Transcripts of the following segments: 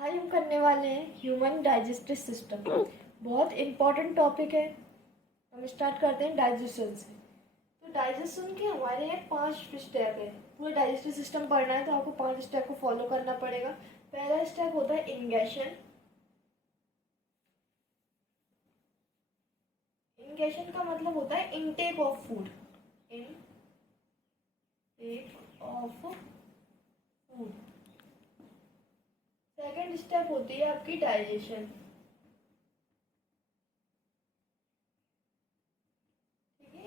आज हम करने वाले हैं ह्यूमन डाइजेस्टिव सिस्टम। बहुत इम्पोर्टेंट टॉपिक है। हम स्टार्ट करते हैं डाइजेशन से। तो डाइजेशन के हमारे यहाँ 5 स्टेप है। पूरा डाइजेस्टिव सिस्टम पढ़ना है तो आपको 5 स्टेप को फॉलो करना पड़ेगा। पहला स्टेप होता है इंगेशन। इंगेशन का मतलब होता है intake of food. Intake of food. Second step होती है आपकी डाइजेशन।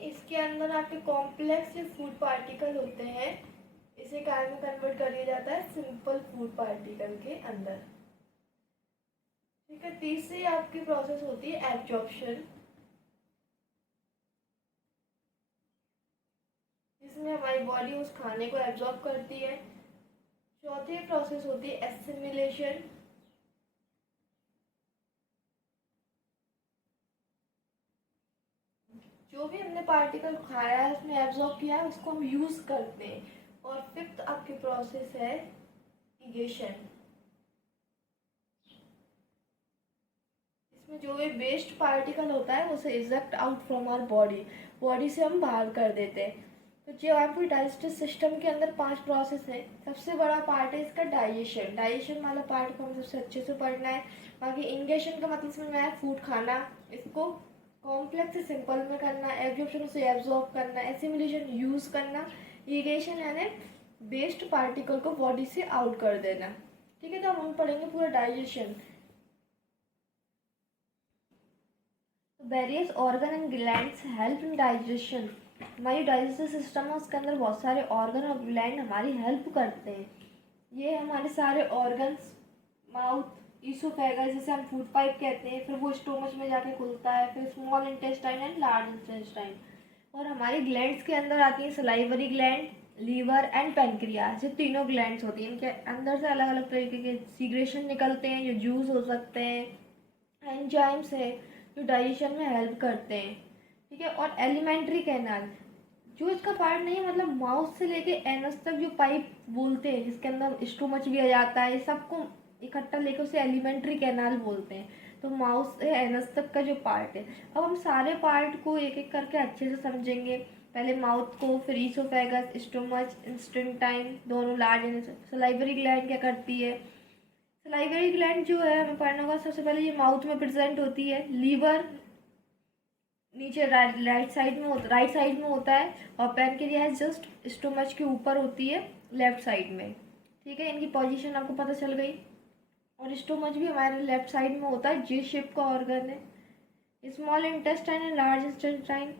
इसके अंदर आपके कॉम्प्लेक्स जो फूड पार्टिकल होते हैं इसे काय में कन्वर्ट कर दिया जाता है सिंपल फूड पार्टिकल के अंदर। ठीक है, तीसरी आपकी प्रोसेस होती है एब्जॉर्प्शन, जिसमें हमारी बॉडी उस खाने को एब्जॉर्ब करती है। चौथी प्रोसेस होती है एसिमिलेशन, जो भी हमने पार्टिकल खाया है उसमें एब्जॉर्ब किया है उसको हम यूज करते हैं। और फिफ्थ आपकी प्रोसेस है इगेशन। इसमें जो भी वेस्ट पार्टिकल होता है उसे eject out from our body, body से हम बाहर कर देते हैं। तो जो आपकी डाइजेस्टिव सिस्टम के अंदर 5 प्रोसेस है, सबसे बड़ा पार्ट है इसका डाइजेशन। डाइजेशन वाला पार्ट को हमें सबसे अच्छे से पढ़ना है। बाकी इंगेशन का मतलब समझ में आया, फूड खाना, इसको कॉम्प्लेक्स से सिंपल में करना, एब्जॉर्प्शन से एब्जॉर्ब करना, एसिमिलेशन यूज करना, इरिगेशन यानी वेस्ट पार्टिकल को बॉडी से आउट कर देना। ठीक है, तो हम पढ़ेंगे पूरा digestion. Various organ and glands help in digestion. हमारी डाइजेस्टिव सिस्टम है उसके अंदर बहुत सारे ऑर्गन और ग्लैंड हमारी हेल्प करते हैं। ये हमारे सारे ऑर्गन्स माउथ, ईसोफेगस जिसे हम फूड पाइप कहते हैं, फिर वो स्टोमच में जाके खुलता है, फिर small intestine and large intestine. और हमारी ग्लैंड्स के अंदर आती है salivary gland, liver and pancreas. ये तीनों ग्लैंड्स होती हैं, इनके अंदर से अलग अलग तरीके के सीक्रेशन निकलते हैं जो जूस हो सकते हैं। एंजाइम्स है जो डाइजेशन में हेल्प करते हैं। ठीक है, और एलिमेंट्री कैनाल जो इसका पार्ट नहीं है, मतलब माउथ से लेके एनस तक जो पाइप बोलते हैं जिसके अंदर स्टोमच भी आ जाता है, ये सबको इकट्ठा लेके उसे एलिमेंट्री कैनाल बोलते हैं। तो माउथ से एनस तक का जो पार्ट है, अब हम सारे पार्ट को एक एक करके अच्छे से समझेंगे। पहले माउथ को, फिर ईसोफेगस, स्टोमच, इंस्टेंटाइन, दोनों लार्ज। सलाइवरी ग्लैंड क्या करती है? सलाइवरी ग्लैंड जो है हमें पढ़ना होगा, सबसे पहले ये माउथ में प्रेजेंट होती है। लीवर नीचे राइट साइड में होता, राइट साइड में होता है। और पैनक्रियास जस्ट स्टोमच के ऊपर होती है लेफ्ट साइड में। ठीक है, इनकी पोजीशन आपको पता चल गई। और स्टोमच भी हमारे लेफ्ट साइड में होता है, जे शेप का ऑर्गन है। Small intestine and large intestine.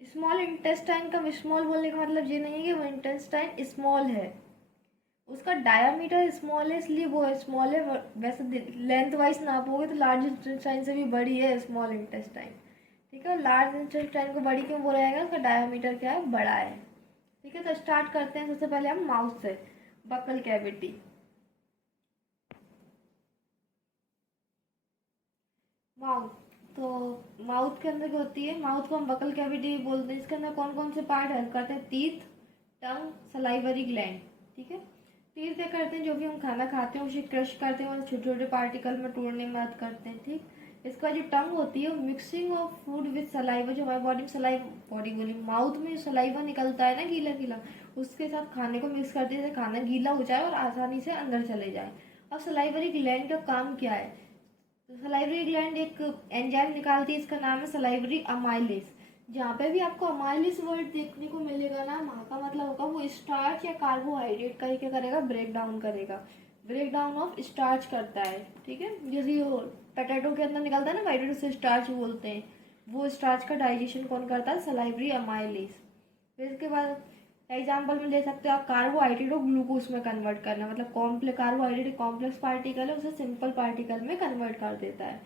Small intestine का स्मॉल बोलने का मतलब ये नहीं है कि वो इंटेस्टाइन स्मॉल है, उसका डायामीटर स्मॉल है इसलिए वो स्मॉल है। वैसे लेंथ वाइज नापोगे तो लार्ज इंटेस्टाइन से भी बड़ी है स्मॉल इंटेस्टाइन। ठीक है, लार्ज इंटेस्टाइन को बड़ी क्यों बोला जाएगा? उसका डायामीटर क्या है? बड़ा है। ठीक है, तो स्टार्ट करते हैं सबसे पहले हम माउथ से। Buccal cavity. माउथ, तो माउथ के अंदर क्या होती है? माउथ को हम बकल कैविटी बोलते हैं। इसके अंदर कौन कौन से पार्ट हेल्प करते हैं? टीथ, टंग, सलाइवरी ग्लैंड। ठीक है, टीथ क्या करते हैं? जो भी हम खाना खाते हैं उसे क्रश करते हैं और छोटे छोटे पार्टिकल में तोड़ने में मदद करते हैं। ठीक, इसका जो टंग होती है वो mixing of food with saliva, जो हमारी बॉडी में बॉडी बोली माउथ में सलाइवा निकलता है ना, गीला गीला, उसके साथ खाने को मिक्स करते हैं खाना गीला हो जाए और आसानी से अंदर चले जाए। अब सलाइवरी ग्लैंड का काम क्या है? तो सलाइवरी ग्लैंड एक एंजाइम निकालती है, इसका नाम है सलाइवरी अमाइलेस। जहाँ पे भी आपको अमाइलेस वर्ड देखने को मिलेगा ना, वहाँ का मतलब होगा वो स्टार्च या कार्बोहाइड्रेट का क्या करेगा? ब्रेक डाउन करेगा, ब्रेक डाउन ऑफ स्टार्च करता है। ठीक है, जैसे वो पोटैटो के अंदर निकलता है ना वाइट, उसे स्टार्च बोलते हैं। वो स्टार्च का डाइजेशन कौन करता है? Salivary amylase. फिर इसके बाद एग्जाम्पल में ले सकते हो आप, कार्बोहाइड्रेट को ग्लूकोज में कन्वर्ट करना, मतलब कॉम्प्लेक्स कार्बोहाइड्रेट कॉम्प्लेक्स पार्टिकल है उसे सिंपल पार्टिकल में कन्वर्ट कर देता है।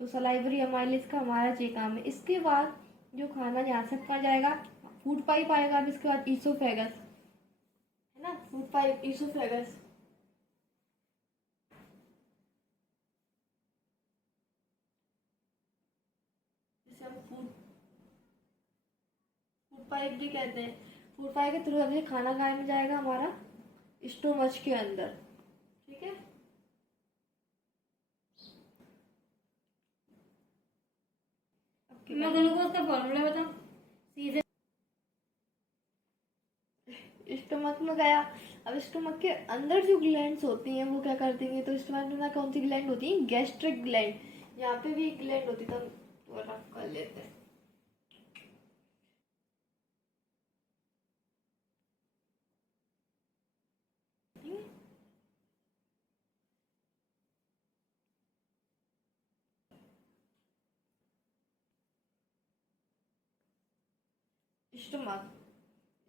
तो सलाइवरी अमाइलेज का हमारा ये काम है। इसके बाद जो खाना यहाँ से कहाँ जाएगा? फूड पाइप आएगा। अब इसके बाद ईसोफेगस है ना, फूड पाइप, ईसोफेगस। जिसे हम फूड फूड पाइप भी कहते हैं। फूड पाइप के थ्रू अभी खाना खाने में जाएगा हमारा स्टोमच के अंदर। ठीक है, मैं ग्लूकोज का फॉर्मूला बताऊं? सीधे स्टमक में गया। अब स्टमक के अंदर जो ग्लैंड्स होती हैं वो क्या करती हैं, तो स्टमक में कौन सी ग्लैंड होती है, गैस्ट्रिक ग्लैंड। यहाँ पे भी एक ग्लैंड होती है, तो हम वो रफ कर लेते हैं। स्टमक,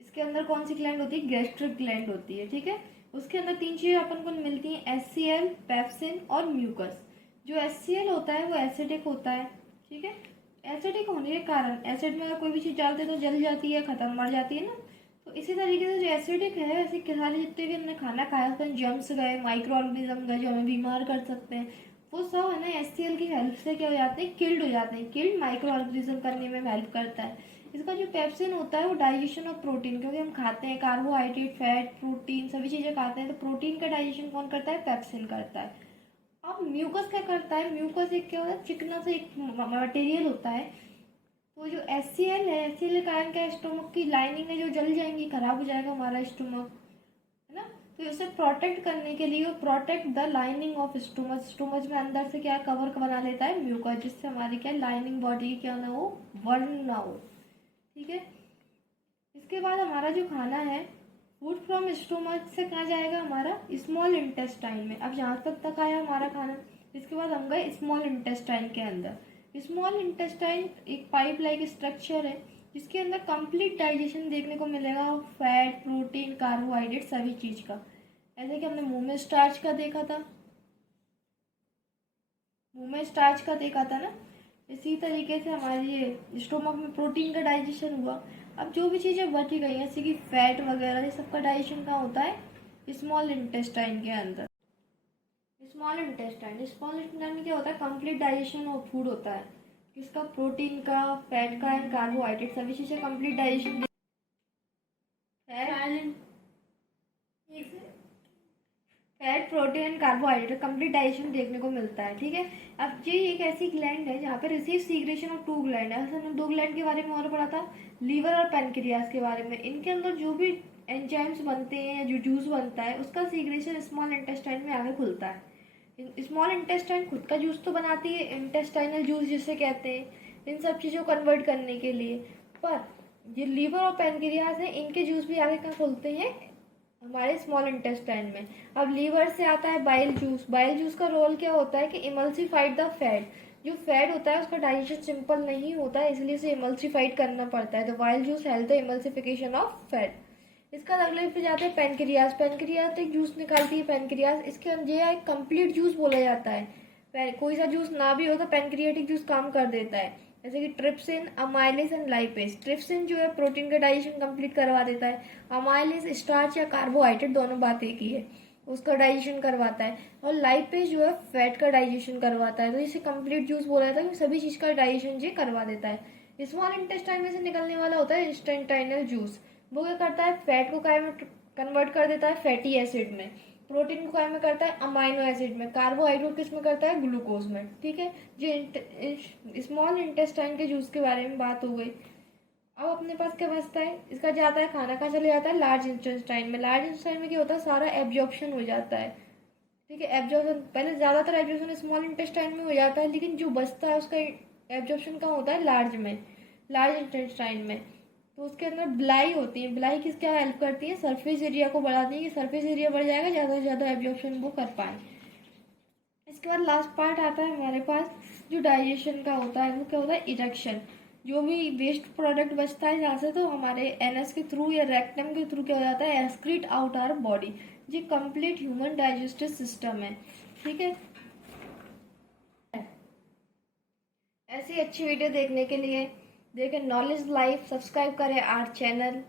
इसके अंदर कौन सी ग्लैंड होती है, गैस्ट्रिक ग्लैंड होती है। ठीक है, उसके अंदर तीन चीजें अपन को मिलती हैं, HCl, पेप्सिन और म्यूकस। जो HCl होता है वो एसिडिक होता है। ठीक है, एसिडिक होने के कारण एसिड में अगर कोई भी चीज़ डालते हैं तो जल जाती है, खत्म, मर जाती है ना। तो इसी तरीके से जो एसिडिक है, ऐसे के सारे जितने भी हमने खाना खाया उसमें जर्म्स गए, माइक्रो ऑर्गेनिज्म गए जो हमें बीमार कर सकते हैं, वो सब है ना HCl की हेल्प से क्या हो जाते हैं, किल्ड हो जाते हैं। किल्ड माइक्रो ऑर्गेनिज्म करने में हेल्प करता है। इसका जो पेप्सिन होता है वो डाइजेशन ऑफ प्रोटीन, क्योंकि हम खाते हैं कार्बोहाइड्रेट, फैट, प्रोटीन सभी चीज़ें खाते हैं, तो प्रोटीन का डाइजेशन कौन करता है, पेप्सिन करता है। अब म्यूकस क्या करता है, म्यूकस एक क्या होता है, चिकना सा एक मटेरियल होता है। तो जो HCl है, HCl के कारण क्या, स्टोमक की लाइनिंग है जो जल जाएंगी, खराब हो जाएगा हमारा स्टोमक, है ना। तो इसे प्रोटेक्ट करने के लिए, protect the lining of stomach, stomach में अंदर से क्या कवर बना लेता है म्यूकस, जिससे हमारी क्या लाइनिंग बॉडी क्या ना हो, बर्न ना हो। ठीक है, इसके बाद हमारा जो खाना है, फूड फ्रॉम स्टोमच से कहाँ जाएगा, हमारा स्मॉल इंटेस्टाइन में। अब यहाँ तक आया हमारा खाना, इसके बाद हम गए स्मॉल इंटेस्टाइन के अंदर। स्मॉल इंटेस्टाइन एक पाइप लाइक स्ट्रक्चर है जिसके अंदर कंप्लीट डाइजेशन देखने को मिलेगा, फैट, प्रोटीन, कार्बोहाइड्रेट सभी चीज़ का। ऐसे कि हमने मुंह में स्टार्च का देखा था, मुंह में स्टार्च का देखा था ना, इसी तरीके से हमारी ये स्टोमक में प्रोटीन का डाइजेशन हुआ। अब जो भी चीज़ें बची गई हैं जैसे कि फैट वगैरह, ये सबका डाइजेशन कहाँ होता है, स्मॉल इंटेस्टाइन के अंदर। स्मॉल इंटेस्टाइन में क्या होता है, कंप्लीट डाइजेशन ऑफ फूड होता है, किसका, प्रोटीन का, फैट का एंड कार्बोहाइड्रेट सभी चीज़ें complete digestion. Fat, protein and carbohydrate complete digestion देखने को मिलता है। ठीक है, अब ये एक ऐसी ग्लैंड है जहाँ पे रिसीव सीक्रेशन ऑफ 2 ग्लैंड है। हमने 2 ग्लैंड के बारे में और पढ़ा था, लीवर और पैनक्रियास के बारे में। इनके अंदर जो भी एंजाइम्स बनते हैं, जो जूस बनता है, उसका सीक्रेशन स्मॉल इंटेस्टाइन में आगे खुलता है। स्मॉल इंटेस्टाइन खुद का जूस तो बनाती है, इंटेस्टाइनल जूस जिसे कहते हैं, इन सब चीज़ों को कन्वर्ट करने के लिए। पर ये लीवर और पैनक्रियास है, इनके जूस भी आगे कहाँ खुलते हैं, हमारे स्मॉल इंटेस्टाइन में। अब लीवर से आता है बाइल जूस। बाइल जूस का रोल क्या होता है कि इमल्सिफाइड द फैट, जो फैट होता है उसका डाइजेशन सिंपल नहीं होता है, इसलिए इसे इमल्सिफाइड करना पड़ता है। तो bile juice help the emulsification of fat. इसका अगले पे जाते हैं पेनक्रियास। पेनक्रियास एक जूस निकालती है पेनक्रियास, इसके अंदर यह एक कंप्लीट जूस बोला जाता है। कोई सा जूस ना भी हो तो पेनक्रियाटिक जूस काम कर देता है, जैसे कि trypsin, amylase and lipase. Trypsin जो है प्रोटीन का डाइजेशन कंप्लीट करवा देता है, अमाइलेज स्टार्च या कार्बोहाइड्रेट दोनों बात एक ही है, उसका डाइजेशन करवाता है, और लाइपेज जो है फैट का डाइजेशन करवाता है। तो इसे कंप्लीट जूस बोला जाता है, सभी चीज़ का डाइजेशन ये करवा देता है। स्मॉल इंटेस्टाइन में से निकलने वाला होता है इंस्टेंटाइनल जूस। वो क्या करता है, फैट को काय में कन्वर्ट कर देता है, फैटी एसिड में। प्रोटीन को काय में करता है, अमाइनो एसिड में। कार्बोहाइड्रेट किस में करता है, ग्लूकोज में। ठीक है, जो स्मॉल इंटेस्टाइन के जूस के बारे में बात हो गई। अब अपने पास क्या बचता है, इसका जाता है खाना कहाँ चले जाता है, लार्ज इंटेस्टाइन में। लार्ज इंटेस्टाइन में क्या होता है, सारा एब्जॉर्प्शन हो जाता है। ठीक है, एब्जॉर्प्शन पहले ज़्यादातर एब्जॉर्प्शन स्मॉल इंटेस्टाइन में हो जाता है, लेकिन जो बचता है उसका एब्जॉर्प्शन कहाँ होता है, लार्ज में, लार्ज इंटेस्टाइन में। तो उसके अंदर बिलाई होती है। बिलाई किस क्या हेल्प करती है, सरफेस एरिया को बढ़ाती है, कि सरफेस एरिया बढ़ जाएगा, ज़्यादा से ज़्यादा एब्जॉर्प्शन वो कर पाए। इसके बाद लास्ट पार्ट आता है हमारे पास, जो डाइजेशन का होता है वो क्या होता है, इरेक्शन। जो भी वेस्ट प्रोडक्ट बचता है जहाँ से, तो हमारे एनएस के थ्रू या रेक्टम के थ्रू क्या हो जाता है, एक्सक्रीट आउट आवर बॉडी। ये कंप्लीट ह्यूमन डाइजेस्टिव सिस्टम है। ठीक है, ऐसी अच्छी वीडियो देखने के लिए देखें नॉलेज लाइफ, सब्सक्राइब करें आवर चैनल।